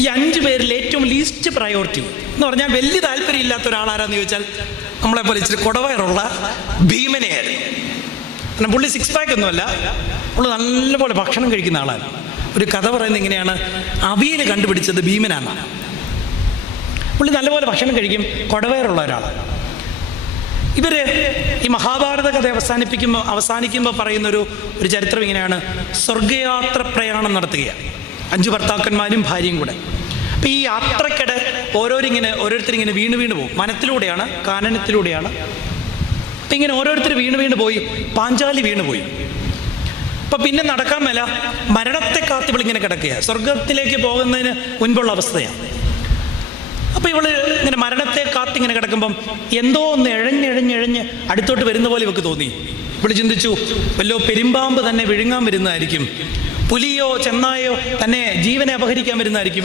ഈ 5 പേരിൽ ഏറ്റവും ലീസ്റ്റ് പ്രയോറിറ്റി എന്ന് പറഞ്ഞാൽ വലിയ താല്പര്യമില്ലാത്ത ഒരാളാരാന്ന് ചോദിച്ചാൽ നമ്മളെപ്പോലെ ഇച്ചിരി കുടവയറുള്ള ഭീമനെയായിരുന്നു. കാരണം പുള്ളി 6 പാക്ക് ഒന്നുമല്ല, പുള്ളി നല്ലപോലെ ഭക്ഷണം കഴിക്കുന്ന ആളാണ്. ഒരു കഥ പറയുന്നത് ഇങ്ങനെയാണ്, അവിയൽ കണ്ടുപിടിച്ചത് ഭീമനാണെന്നാണ്. പുള്ളി നല്ലപോലെ ഭക്ഷണം കഴിക്കും, കുടവയറുള്ള ഒരാളാണ്. ഇവര് ഈ മഹാഭാരത കഥ അവസാനിക്കുമ്പോൾ പറയുന്നൊരു ചരിത്രം ഇങ്ങനെയാണ്: സ്വർഗയാത്ര പ്രയാണം നടത്തുകയാണ് 5 ഭർത്താക്കന്മാരും ഭാര്യയും കൂടെ. അപ്പം ഈ യാത്രക്കിടെ ഓരോരുത്തരിങ്ങനെ വീണ് പോകും. വനത്തിലൂടെയാണ്, കാനനത്തിലൂടെയാണ്. അപ്പം ഇങ്ങനെ ഓരോരുത്തർ വീണ് പോയി. പാഞ്ചാലി വീണുപോയി. അപ്പം പിന്നെ നടക്കാൻ മേല, മരണത്തെ കാത്ത് ഇവളിങ്ങനെ കിടക്കുക. സ്വർഗത്തിലേക്ക് പോകുന്നതിന് മുൻപുള്ള അവസ്ഥയാണ്. അപ്പം ഇവള് ഇങ്ങനെ മരണത്തെ കാത്തിങ്ങനെ കിടക്കുമ്പം എന്തോ ഒന്ന് എഴഞ്ഞ് അടുത്തോട്ട് വരുന്ന പോലെ ഇവൾക്ക് തോന്നി. ഇവള് ചിന്തിച്ചു, വല്ലോ പെരുമ്പാമ്പ് തന്നെ വിഴുങ്ങാൻ വരുന്നതായിരിക്കും, പുലിയോ ചെന്നായോ തന്നെ ജീവനെ അപഹരിക്കാൻ വരുന്നതായിരിക്കും.